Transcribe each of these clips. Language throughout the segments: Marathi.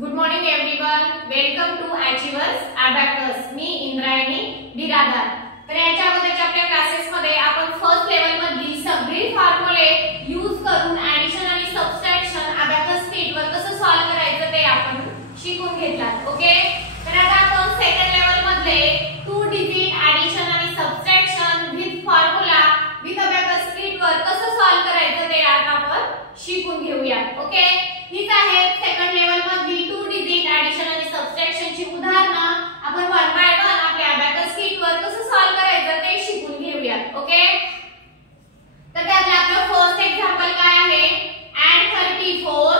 Good morning everyone, welcome to Achievers Abacus. मी इंद्रायणी बिरादार। तर याच्या अगोदरच्या आपल्या क्लासेस मध्ये आपण फर्स्ट लेवल मधली सगळी फॉर्म्युले यूज करून ऍडिशन आणि सबट्रॅक्शन अबॅकस शीटवर कसं सॉल्व करायचं ते आपण शिकून घेतलात। ओके, तर आता आपण सेकंड लेवल मधले 2 डिजिट ऍडिशन आणि subtraction with formula with abacus शीटवर कसं सॉल्व करायचं ते आज आपण शिकून घेऊया। ओके, हीच आहे सेकंड लेवल मधली 2 डिजिट ऍडिशन आणि सबट्रॅक्शन ची उदाहरणं आपण वन बाय वन आपल्या अबॅकस शीटवर कसं सॉल्व करायचं ते शिकून घेऊया। ओके, तर त्यातलं आपलं फर्स्ट एक्झाम्पल काय आहे? add 34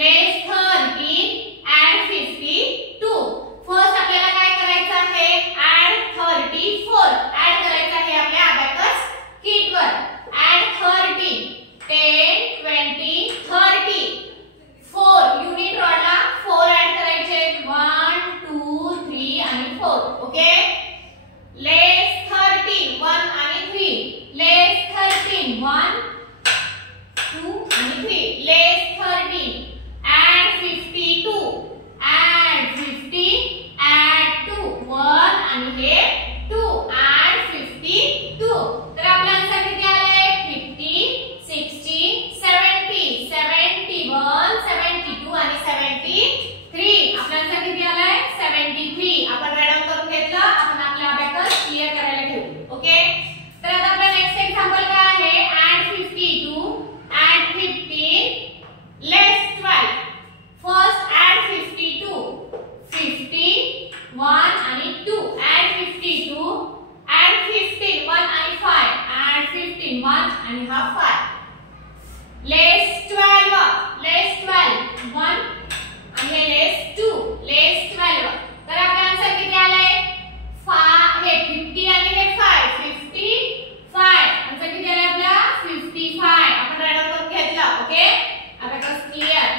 less 13 add 52। फर्स्ट आपल्याला काय करायचं आहे? add 34 ऍड करायचं आहे आपल्या अबॅकस शीटवर। add 13 10 20 30 4 युनिट रॉडला 4 ऍड करायचे 1 2 3 आणि 4। ओके, लेस 13 1 आणि 3 लेस 13 1 2 आणि 3 लेस 13 add 52 add 50 add 2 1 आणि हे 2 add 52। तर आपला आन्सर किती आलाय? 50 60 70 71 72 आणि 73। आपला आन्सर किती आलाय? 73। आपण राईट डाउन करून घेतलं, आपण आपला अबॅकस क्लिअर करायला घेऊ। ओके, तर आता आपला नेक्स्ट एक्झाम्पल काय आहे? add 52 add 15 less 12। First add 52 50 1 आणि 2 add 52 add 15 1 आणि 5 add 15 1 आणि हा 5 लेस 12 लेस 12 1 आणि लेस 2 लेस 12। तर आपला आन्सर किती आलाय? 5 हे 50 आणि हे 5 55। आन्सर किती आलाय आपला? 55। आपण राईट डाउन करून घेतला। Okay, abacus clear.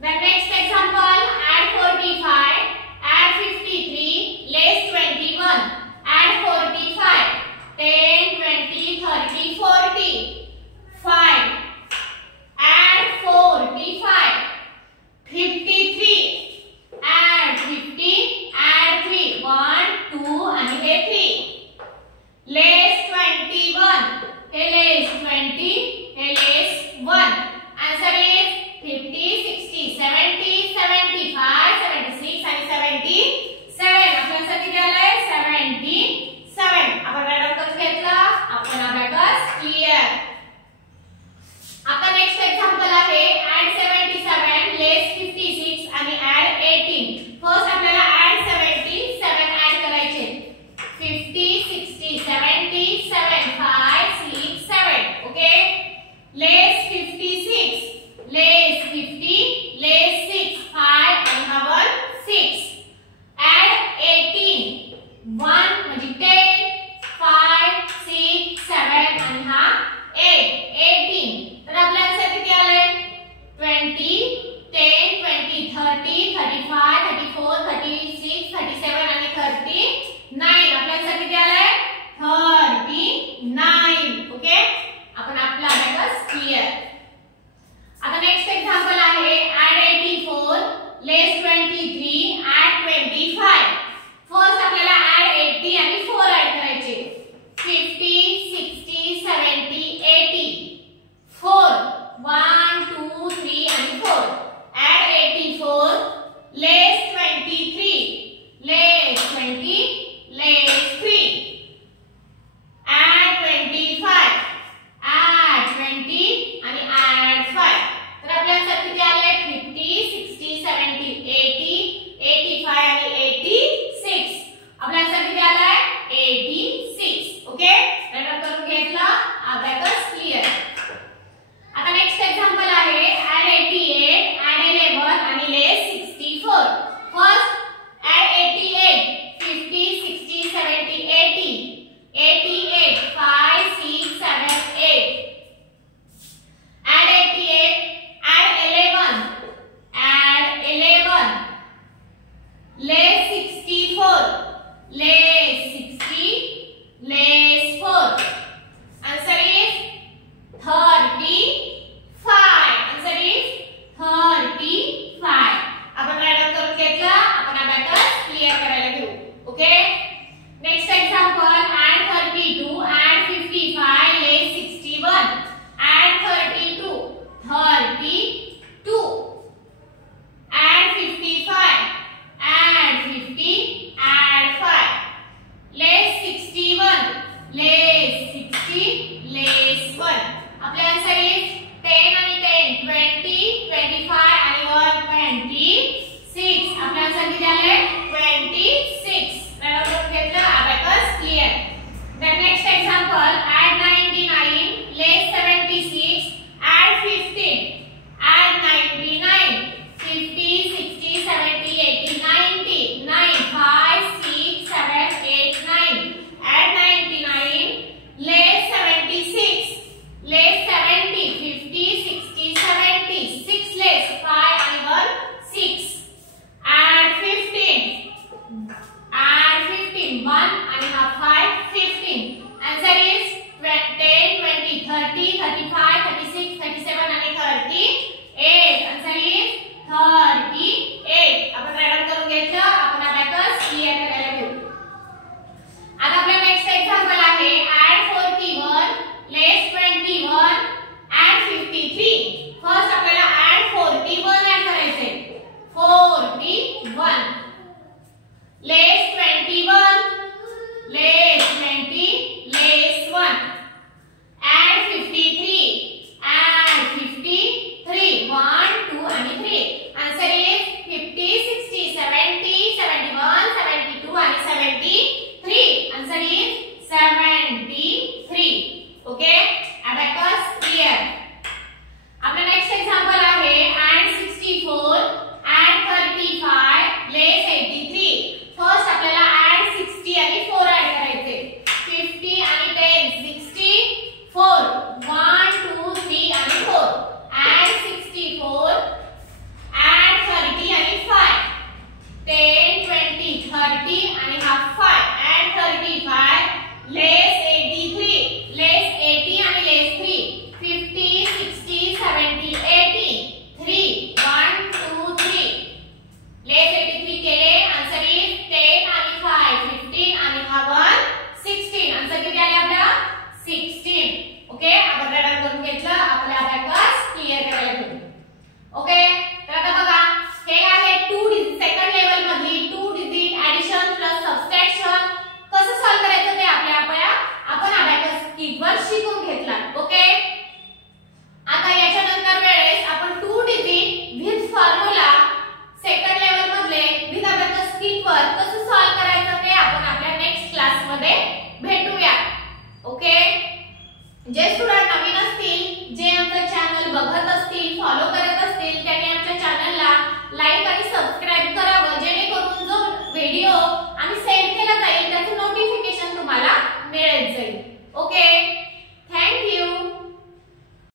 Then next example, add 45 add 53 less 21 add 45 10 20 30 40 5 add 45 53 add 50 add 3 1 2 आणि हे 3 less 21 हे less 20 हे less 1। आन्सर इज 50 60 70 75 76 आणि 77। आपला आन्सर किती आलाय? 77। आपण राईट डाउन करून घेतला, आपण अबॅकस क्लिअर। आता नेक्स्ट एक्झाम्पल आहे add 77 less 56 आणि add 18। फर्स्ट आपल्याला add 77 ऍड करायचे 50 60 70 7 5 6 7। Okay, less 56 less 50 less 6 5 and हा 1 6 add 18 1 म्हणजे 10 5 6 7 आणि हा 8 18। तर आपला आन्सर किती आलाय? 20 10 20 30 35 34 36 37 आणि 39। आपला आन्सर किती आलाय? 39। ओके, आपण आपला अबॅकस क्लिअर। आता नेक्स्ट एक्झाम्पल आहे add 84 less 23 add 25। फर्स्ट आपल्याला add 80 आणि 4 ऍड करायचे 50 60 70 80 4 1 2 3 आणि 4 add 84 less 23 less 20 less 3 add 25 add 20 आणि add 5। तर आपल्या आन्सर किती आले? 50 60 70 80 85 आणि 86। आपला आन्सर किती आलाय? 86। ओके, राईट डाउन करून घेतला, अबॅकस क्लिअर। आता नेक्स्ट एक्झाम्पल आहे add 88 add 11 आणि less